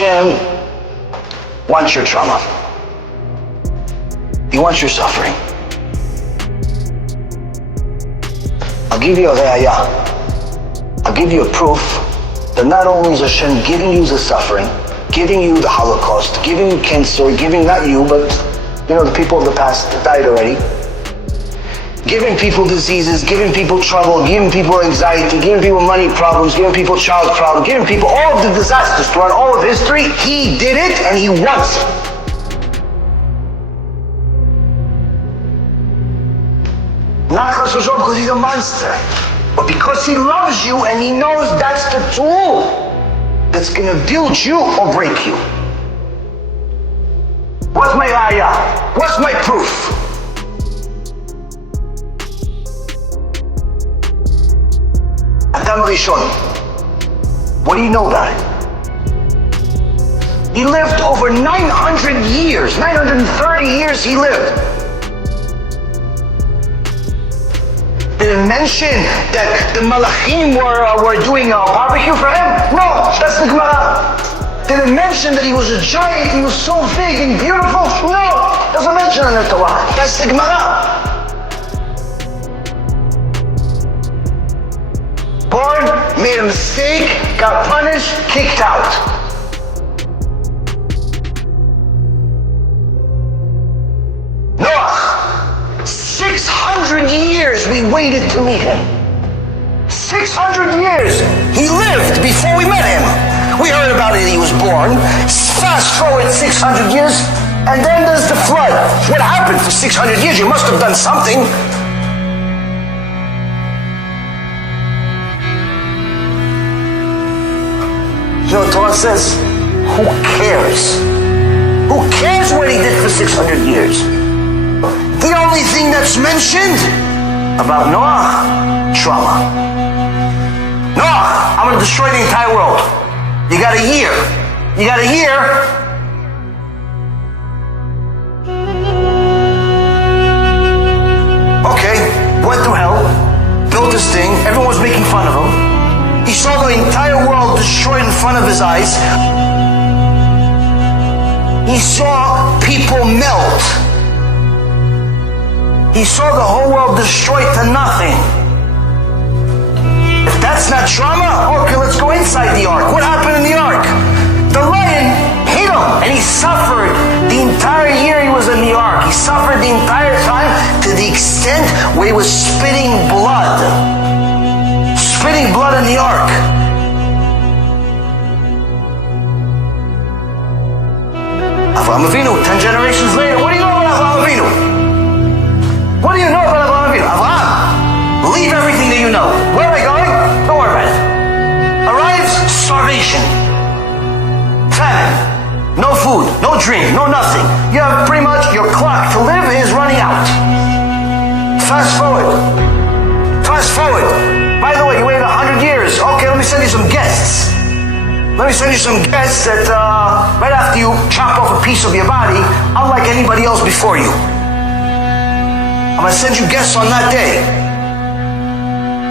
Hashem wants your trauma. He wants your suffering. I'll give you a re'ayah. I'll give you a proof that not only is Hashem giving you the suffering, giving you the Holocaust, giving you cancer, giving not you, but the people of the past that died already, giving people diseases, giving people trouble, giving people anxiety, giving people money problems, giving people child problems, giving people all of the disasters throughout all of history. He did it and he wants it. Not because he's a monster, but because he loves you and he knows that's the tool that's going to build you or break you. What's my ayah? What's my proof? Adam Rishon. What do you know about it? He lived over 900 years, 930 years he lived. Did it mention that the Malachim were doing a barbecue for him? No, that's the Gemara. Did it mention that he was a giant, he was so big and beautiful? No, doesn't mention in the Torah. That's the Gemara. Born, made a mistake, got punished, kicked out. Noah, 600 years we waited to meet him. 600 years he lived before we met him. We heard about it, he was born. Fast forward 600 years, and then there's the flood. What happened for 600 years? You must have done something. You know what Torah says? Who cares? Who cares what he did for 600 years? The only thing that's mentioned about Noah, trauma. Noah, I'm going to destroy the entire world. You got a year. You got a year. Okay, went through hell, built this thing, everyone was making fun of him. He saw the entire world destroyed in front of his eyes. He saw people melt. He saw the whole world destroyed to nothing. If that's not trauma, okay, let's go inside the ark. What happened in the ark? The lion hit him, and he suffered the entire year he was in the ark. He suffered the entire time to the extent where he was spitting blood. Spitting blood in the ark. Avraham Avinu, 10 generations later, what do you know about Avraham Avinu? What do you know about Avraham Avinu? Avraham, leave everything that you know. Where am I going? Don't worry about it. Arrives, starvation. Famine. No food, no drink, no nothing. You have pretty much your clock to live is running out. Fast forward. Fast forward. By the way, you waited 100 years. Okay, let me send you some guests. Let me send you some guests that right after you chop off a piece of your body, unlike anybody else before you. I'm going to send you guests on that day.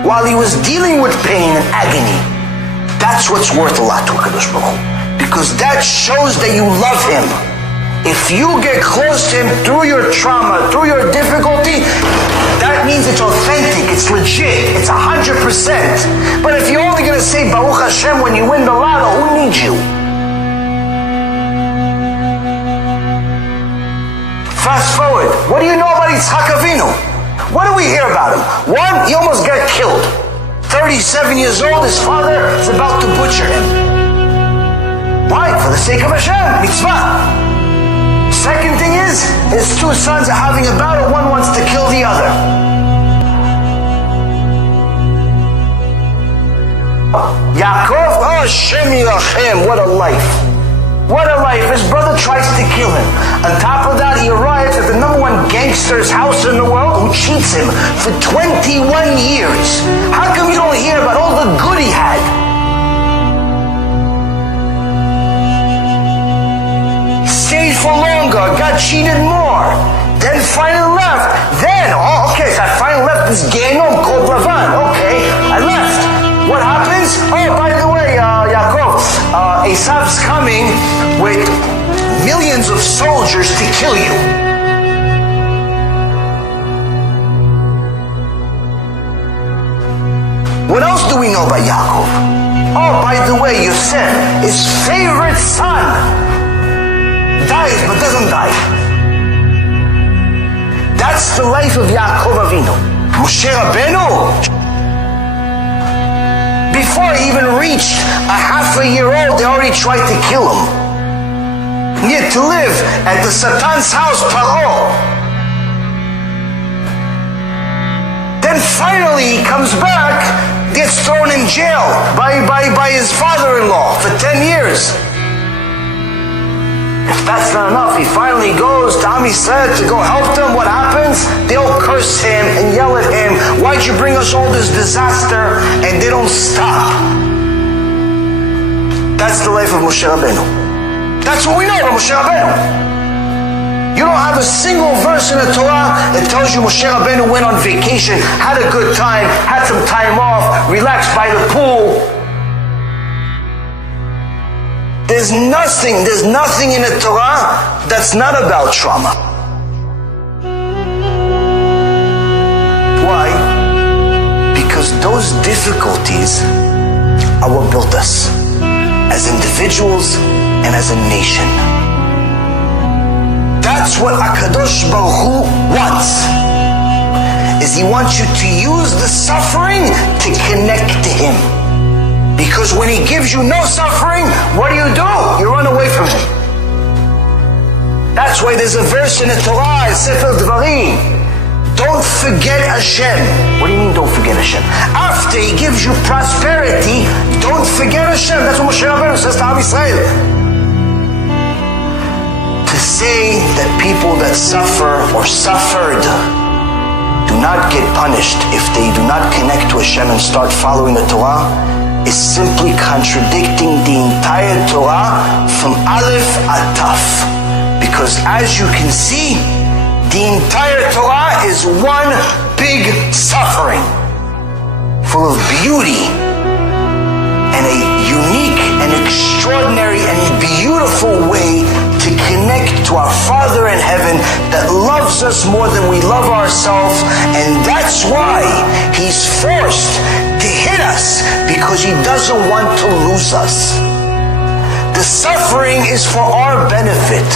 While he was dealing with pain and agony, that's what's worth a lot to HaKadosh Baruch Hu. Because that shows that you love him. If you get close to him through your trauma, through your difficulty, that means it's authentic, it's legit, it's 100%. But if you're only going to say Baruch Hashem when you win the lotto, who needs you? Fast forward, what do you know about Yitzhak Avinu? What do we hear about him? One, he almost got killed. 37 years old, his father is about to butcher him. Why? For the sake of Hashem, mitzvah. Second thing is, his two sons are having a battle, one wants to kill the other. Yaakov, oh Hashem Yirachem, what a life. What a life. His brother tries to kill him. On top of that, he arrives at the #1 gangster's house in the world who cheats him for 21 years. How come you don't hear about all the good he had? Stayed for longer, got cheated more, then finally left. Then, okay, so I finally left this Genom called Lavan. Okay, I left. What happens? Oh, by the way, Yaakov, Esav's coming with millions of soldiers to kill you. What else do we know by Yaakov? Oh, by the way, Yosef, his favorite son, dies but doesn't die. That's the life of Yaakov Avinu. Moshe Rabbeinu, before he even reached a half a year old, they already tried to kill him. He had to live at the Satan's house, Paro. Then finally he comes back, gets thrown in jail by his father-in-law for 10 years. If that's not enough, he finally goes to Am Yisrael to go help them. What happens? They'll curse him and yell at him. Why'd you bring us all this disaster? And they don't stop. That's the life of Moshe Rabbeinu. That's what we know about Moshe Rabbeinu. You don't have a single verse in the Torah that tells you Moshe Rabbeinu went on vacation, had a good time, had some time off, relaxed by the pool. There's nothing in the Torah that's not about trauma. Why? Because those difficulties are what built us as individuals and as a nation. That's what HaKadosh Baruch Hu wants. Is He wants you to use the suffering to connect to Him. Because when He gives you no suffering, what do? You run away from Him. That's why there's a verse in the Torah, Sefer Dvarim. Don't forget Hashem. What do you mean don't forget Hashem? After He gives you prosperity, don't forget Hashem. That's what Moshe Rabbeinu says to Am Yisrael. To say that people that suffer or suffered do not get punished if they do not connect to Hashem and start following the Torah is simply contradicting the entire Torah from Aleph ad Taf. Because as you can see, the entire Torah is one big suffering, full of beauty and a unique and extraordinary and beautiful way to connect to our Father in heaven that loves us more than we love ourselves. And that's why He's forced to hit us, because He doesn't want to lose us. The suffering is for our benefit.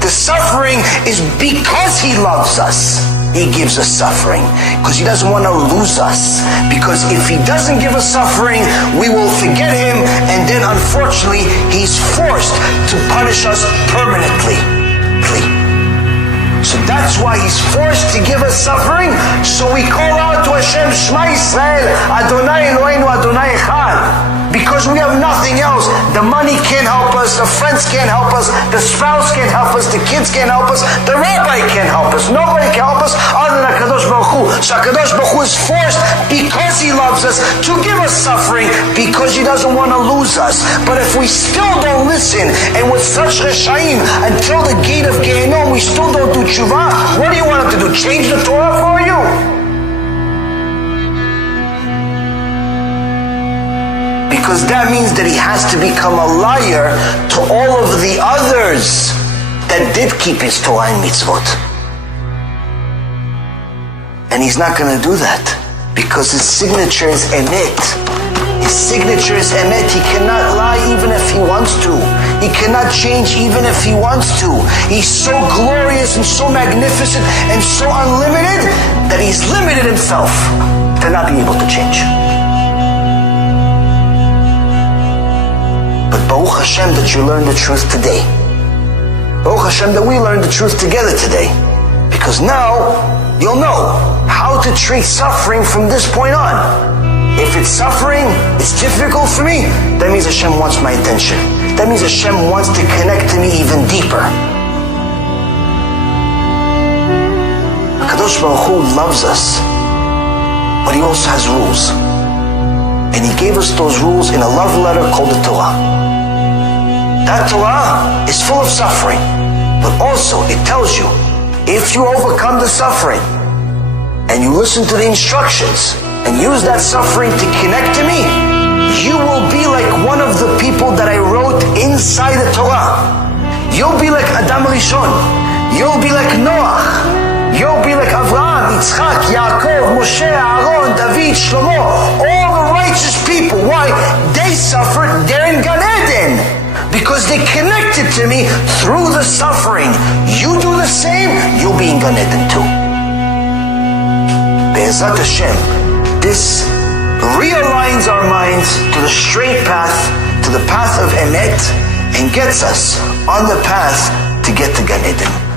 The suffering is because He loves us. He gives us suffering because He doesn't want to lose us. Because if He doesn't give us suffering, we will forget Him, and then unfortunately He's forced to punish us permanently. So that's why He's forced to give us suffering. So we call out to Hashem, Shema Yisrael, Adonai Eloheinu, Adonai Echad. Because we have nothing else. The money can't help us, the friends can't help us, the spouse can't help us, the kids can't help us, the rabbi can't help us, nobody can help us other than HaKadosh Baruch Hu. So HaKadosh Baruch Hu is forced, because He loves us, to give us suffering, because He doesn't want to lose us. But if we still don't listen, and with such Reshaim, until the gate of Gehenom, we still don't do TeShuva, what do you want Him to do? Change the Torah for you? Because that means that he has to become a liar to all of the others that did keep his Torah and mitzvot. And he's not going to do that, because his signature is emet. His signature is emet. He cannot lie even if he wants to. He cannot change even if he wants to. He's so glorious and so magnificent and so unlimited that he's limited himself to not be able to change. But Baruch Hashem that you learned the truth today. Baruch Hashem that we learned the truth together today. Because now you'll know how to treat suffering from this point on. If it's suffering, it's difficult for me, that means Hashem wants my attention. That means Hashem wants to connect to me even deeper. HaKadosh Baruch Hu loves us, but He also has rules. And He gave us those rules in a love letter called the Torah. That Torah is full of suffering, but also it tells you, if you overcome the suffering, and you listen to the instructions, and use that suffering to connect to me, you will be like one of the people that I wrote inside the Torah. You'll be like Adam Rishon. You'll be like Noach. You'll be like Avraham, Yitzchak, Yaakov, Moshe, Aaron, David, Shlomo, all the righteous people. Why? They suffered, they're in Gan Eden. Because they connected to me through the suffering. You do the same, you'll be in Gan Eden too. Be'ezrat Hashem, this realigns our minds to the straight path, to the path of Emet, and gets us on the path to get to Gan Eden.